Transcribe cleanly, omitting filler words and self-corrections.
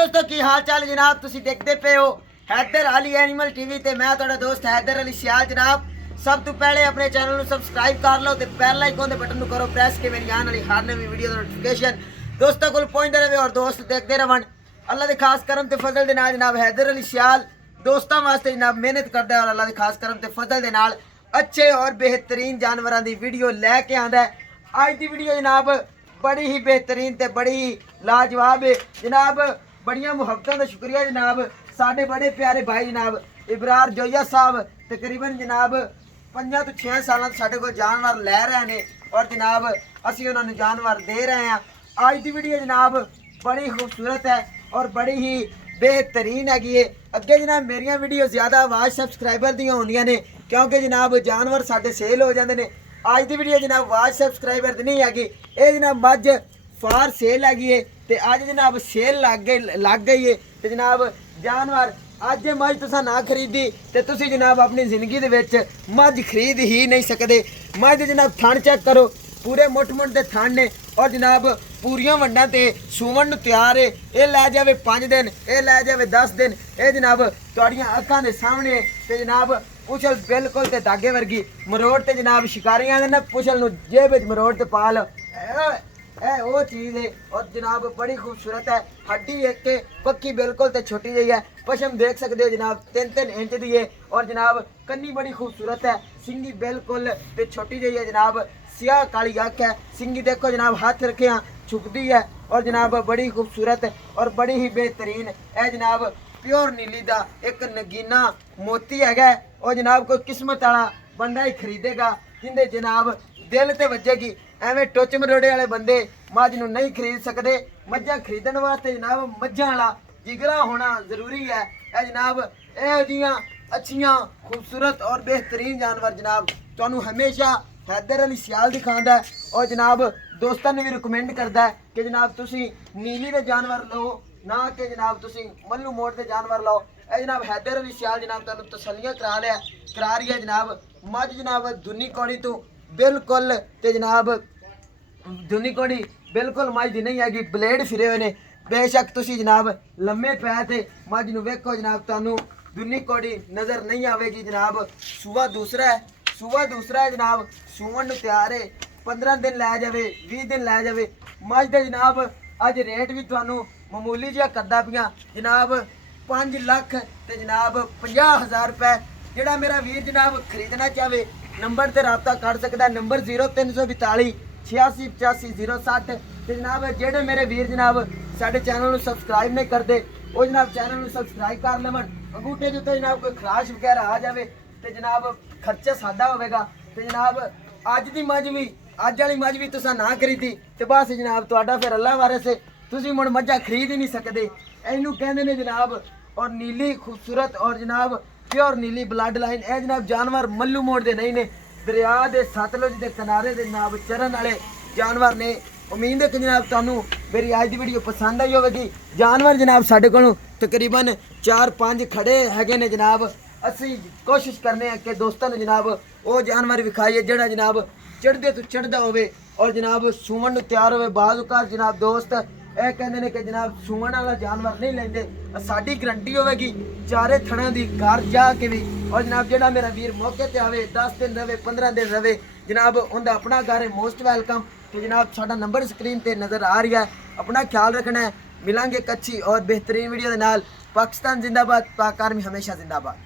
दोस्तों की हाल चाल जनाब तुसी देखते पे हो हैदर अली एनिमल टीवी ते मैं तुहाडा दोस्त हैदर अली सियाल जनाब। सब तो पहले अपने चैनल ਨੂੰ सब्सक्राइब कर लो ते बेल आइकन दे बटन ਨੂੰ करो प्रेस के मेरी आने वाली हर नवी वीडियो दा नोटिफिकेशन दोस्तों को पहुंचते रहे और दोस्त देखते रहन। अल्लाह दे खास करम ते फजल दे नाल जनाब हैदर अली सियाल दोस्तों वास्ते जनाब मेहनत करदा है और अल्लाह दे खास करम ते फजल दे नाल अच्छे और बेहतरीन जानवरां दी वीडियो लेके आंदा है। आज दी वीडियो जनाब बड़ी ही बेहतरीन ते बड़ी ही लाजवाब है जनाब। बड़िया मुहब्बतों का शुक्रिया जनाब साढ़े बड़े प्यारे भाई जनाब इबरार जोया साहब तकरीबन जनाब 5 तो 6 साल साढ़े को जानवर लै रहे हैं और जनाब असी उन्होंने जानवर दे रहे हैं। आज की वीडियो जनाब बड़ी खूबसूरत है और बड़ी ही बेहतरीन हैगी है। अगे जनाब मेरिया वीडियो ज़्यादा आवाज़ सबसक्राइबर दी होंदियां ने क्योंकि जनाब जानवर साढ़े सेल हो जाते हैं। आज की वीडियो जनाब आवाज़ सबसक्राइबर दी नहीं हैगी, ये जनाब मझ फार सेल हैगी है ते अज जनाब सेल लग गई है ते जनाब जानवर अज मझ तुसा ना खरीदी ते तुसी जनाब अपनी जिंदगी दे विच मझ खरीद ही नहीं सकते। मझ जनाब थण चेक करो पूरे मुठ मुठ के थण ने और जनाब पूरियां वंडां ते सूवन तैयार है। ये लै जावे 5 दिन, ये लै जावे 10 दिन, ये जनाब तुहाड़ियां अखां दे सामने ते जनाब पुछल बिल्कुल ते धागे वर्गी मरोड़ ते जनाब शिकारियां ने ना पुछल नूं जेब विच मरोड़ ते पा लो वो चीज़ है। और जनाब बड़ी खूबसूरत है, हड्डी एक के पक्की बिल्कुल ते छोटी जी है। पशम देख सकते हो जनाब 3-3 इंच दी है और जनाब कन्नी बड़ी खूबसूरत है, सिंगी बिल्कुल ते छोटी जी है जनाब। सियाह काली अख है, सिंगी देखो जनाब हाथ रखे हाँ छुपती है और जनाब बड़ी खूबसूरत है और बड़ी ही बेहतरीन है जनाब। प्योर नीली का एक नगीना मोती है और जनाब कोई किस्मत वाला बंदा ही खरीदेगा जिंदे जनाब दिल ते वजेगी। एवें टुच मरोड़े वाले बंदे मझ नूं नहीं खरीद सकते। मझां खरीदण वास्ते जनाब मझां वाला जिगरा होना जरूरी है। ए जनाब इहो जिहियां अच्छियां खूबसूरत और बेहतरीन जानवर जनाब तुहानूं हमेशा हैदर अली सियाल दिखाता है और जनाब दोस्तों ने भी रिकमेंड करता है कि जनाब तुसी नीली दे जानवर लो ना कि जनाब तुसी मल्लू मोड़ के जानवर लो। ए जनाब हैदर अली सियाल जनाब तुहानूं तसल्लियां करा रही है जनाब। मझ जनाब दुनी कौड़ी तो बिल्कुल ते जनाब दुनी कौड़ी बिल्कुल मझ दी नहीं हैगी, ब्लेड फिरे हुए ने। बेशक तुसी जनाब लम्मे पै ते मझ नूं वेखो जनाब तुहानूं दुनी कौड़ी नज़र नहीं आवेगी जनाब। सूआ दूसरा है जनाब, सूवन नूं तैयार है। 15 दिन लै जावे 20 दिन लै जावे। मझ दे जनाब अज रेट भी तुहानूं मामूली जिहा करदा पियां जनाब 5 लाख ते जनाब 50,000 रुपए। जिहड़ा मेरा वीर जनाब खरीदना चाहे नंबर ते रब्ता कर सकता है, नंबर 0342 86 85 060। ते जनाब जेडे मेरे वीर जनाब साडे चैनल नूं सबसक्राइब नहीं करते वो जनाब चैनल नूं सबसक्राइब कर लेवन। अंगूठे जो जनाब कोई खराश वगैरह आ जाए तो जनाब खर्चा सादा होगा। तो जनाब अज दी मझ भी अज वाली मझ भी तुसा ना खरीदी तो बस जनाब तुहाडा फिर अल्लाह वारिस है, तुसी मुड़ मझां खरीद ही नहीं सकते। इनू कहंदे ने जनाब और नीली खूबसूरत और जनाब प्योर नीली ब्लड लाइन। ए जनाब जानवर मल्लू मोड़ दे नहीं ने, दरिया दे सतलुज दे किनारे दे जनाब चरण वाले जानवर ने। उम्मीद है कि जनाब तुहानूं मेरी आज की वीडियो पसंद आई होगी। जानवर जनाब साढ़े कोलों तकरीबन 4-5 खड़े हैगे ने जनाब। असी कोशिश करने हैं कि दोस्तों ने जनाब वो जानवर विखाइए जिहड़ा जनाब चढ़दे तो चढ़दा होवे और जनाब सूवन नूं तैयार होवे। बाज़ जनाब दोस्त ਇਹ ਕਹਿੰਦੇ ਨੇ ਕਿ जनाब सूवन वाला जानवर नहीं लेंदे, साडी गारंटी होगी चारे थणा दी घर जाके भी। और जनाब जेड़ा मेरा वीर मौके ते आवे 10 दिन रवे 15 दिन रवे जनाब उनका अपना घर है, मोस्ट वेलकम। तो जनाब साडा नंबर स्क्रीन ते नज़र आ रहा है। अपना ख्याल रखना है, मिलांगे एक अच्छी और बेहतरीन वीडियो दे नाल। पाकिस्तान जिंदाबाद, पाक आर्मी हमेशा जिंदाबाद।